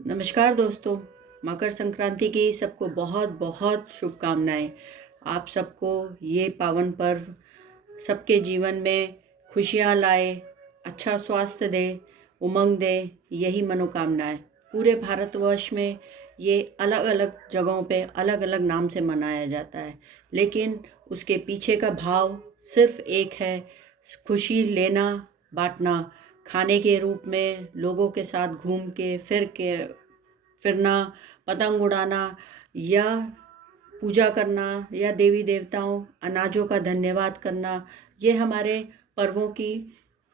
नमस्कार दोस्तों। मकर संक्रांति की सबको बहुत बहुत शुभकामनाएं। आप सबको ये पावन पर्व सबके जीवन में खुशियाँ लाए, अच्छा स्वास्थ्य दे, उमंग दे, यही मनोकामनाएं। पूरे भारतवर्ष में ये अलग अलग जगहों पे अलग अलग नाम से मनाया जाता है, लेकिन उसके पीछे का भाव सिर्फ एक है, खुशी लेना, बांटना। खाने के रूप में लोगों के साथ घूम के फिरना, पतंग उड़ाना, या पूजा करना, या देवी देवताओं अनाजों का धन्यवाद करना, ये हमारे पर्वों की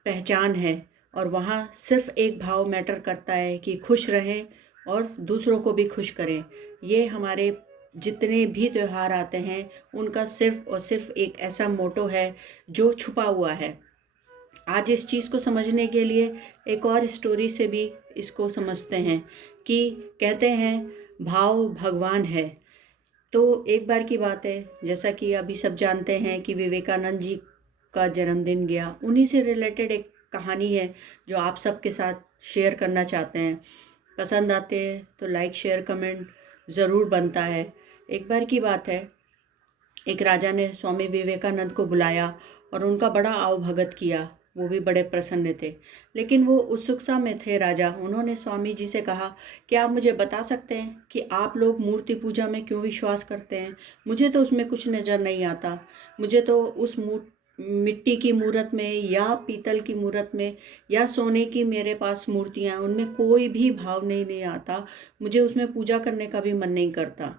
पहचान है। और वहाँ सिर्फ एक भाव मैटर करता है कि खुश रहें और दूसरों को भी खुश करें। ये हमारे जितने भी त्यौहार आते हैं उनका सिर्फ और सिर्फ एक ऐसा मोटो है जो छुपा हुआ है। आज इस चीज़ को समझने के लिए एक और स्टोरी से भी इसको समझते हैं कि कहते हैं भाव भगवान है। तो एक बार की बात है, जैसा कि अभी सब जानते हैं कि विवेकानंद जी का जन्मदिन गया, उन्हीं से रिलेटेड एक कहानी है जो आप सबके साथ शेयर करना चाहते हैं। पसंद आते हैं तो लाइक शेयर कमेंट ज़रूर बनता है। एक बार की बात है, एक राजा ने स्वामी विवेकानंद को बुलाया और उनका बड़ा आवभगत किया। वो भी बड़े प्रसन्न थे, लेकिन वो उत्सुकता में थे राजा। उन्होंने स्वामी जी से कहा कि आप मुझे बता सकते हैं कि आप लोग मूर्ति पूजा में क्यों विश्वास करते हैं? मुझे तो उसमें कुछ नज़र नहीं आता। मुझे तो उस मिट्टी की मूर्त में या पीतल की मूर्त में या सोने की मेरे पास मूर्तियाँ, उनमें कोई भी भाव नहीं आता। मुझे उसमें पूजा करने का भी मन नहीं करता।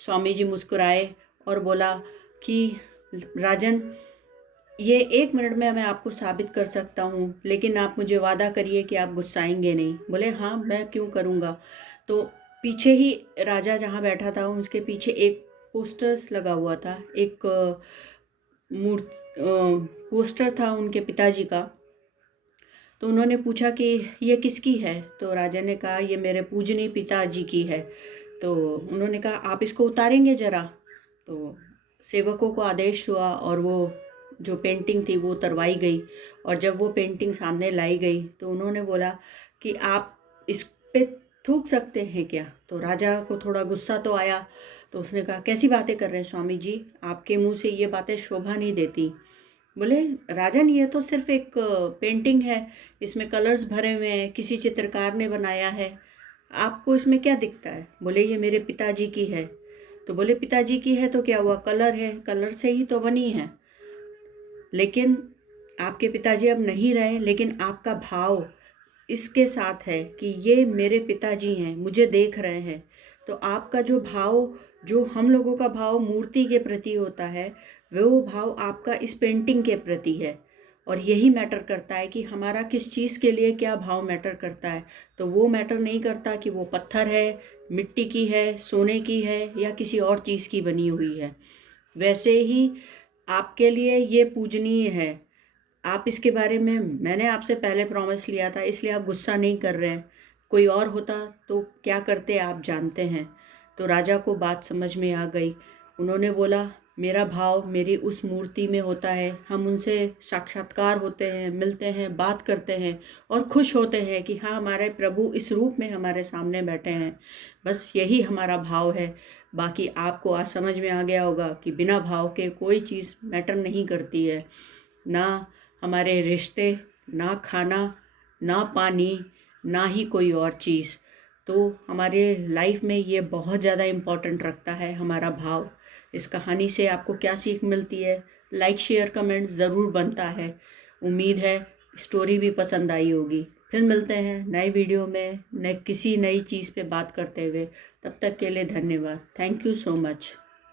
स्वामी जी मुस्कुराए और बोला कि राजन, ये 1 मिनट में मैं आपको साबित कर सकता हूँ, लेकिन आप मुझे वादा करिए कि आप गुस्साएंगे नहीं। बोले हाँ, मैं क्यों करूँगा। तो पीछे ही राजा जहाँ बैठा था उसके पीछे एक पोस्टर्स लगा हुआ था। एक पोस्टर था उनके पिताजी का। तो उन्होंने पूछा कि ये किसकी है? तो राजा ने कहा ये मेरे पूजनीय पिताजी की है। तो उन्होंने कहा आप इसको उतारेंगे ज़रा। तो सेवकों को आदेश हुआ और वो जो पेंटिंग थी वो उतरवाई गई। और जब वो पेंटिंग सामने लाई गई तो उन्होंने बोला कि आप इस पे थूक सकते हैं क्या? तो राजा को थोड़ा गुस्सा तो आया। तो उसने कहा कैसी बातें कर रहे हैं स्वामी जी, आपके मुंह से ये बातें शोभा नहीं देती। बोले राजन, ये तो सिर्फ एक पेंटिंग है, इसमें कलर्स भरे हुए हैं, किसी चित्रकार ने बनाया है, आपको इसमें क्या दिखता है? बोले ये मेरे पिताजी की है। तो बोले पिताजी की है तो क्या हुआ, कलर है, कलर से ही तो बनी है। लेकिन आपके पिताजी अब नहीं रहे, लेकिन आपका भाव इसके साथ है कि ये मेरे पिताजी हैं, मुझे देख रहे हैं। तो आपका जो भाव, जो हम लोगों का भाव मूर्ति के प्रति होता है, वो भाव आपका इस पेंटिंग के प्रति है। और यही मैटर करता है कि हमारा किस चीज़ के लिए क्या भाव मैटर करता है। तो वो मैटर नहीं करता कि वो पत्थर है, मिट्टी की है, सोने की है, या किसी और चीज़ की बनी हुई है। वैसे ही आपके लिए ये पूजनीय है। आप इसके बारे में, मैंने आपसे पहले प्रॉमिस लिया था, इसलिए आप गुस्सा नहीं कर रहे हैं। कोई और होता तो क्या करते आप जानते हैं। तो राजा को बात समझ में आ गई। उन्होंने बोला मेरा भाव मेरी उस मूर्ति में होता है, हम उनसे साक्षात्कार होते हैं, मिलते हैं, बात करते हैं और खुश होते हैं कि हाँ, हमारे प्रभु इस रूप में हमारे सामने बैठे हैं। बस यही हमारा भाव है। बाकी आपको आज समझ में आ गया होगा कि बिना भाव के कोई चीज़ मैटर नहीं करती है। ना हमारे रिश्ते, ना खाना, ना पानी, ना ही कोई और चीज़। तो हमारे लाइफ में ये बहुत ज़्यादा इम्पोर्टेंट रखता है हमारा भाव। इस कहानी से आपको क्या सीख मिलती है? लाइक शेयर कमेंट ज़रूर बनता है। उम्मीद है स्टोरी भी पसंद आई होगी। फिर मिलते हैं नए वीडियो में, किसी नई चीज़ पे बात करते हुए। तब तक के लिए धन्यवाद। Thank you so much.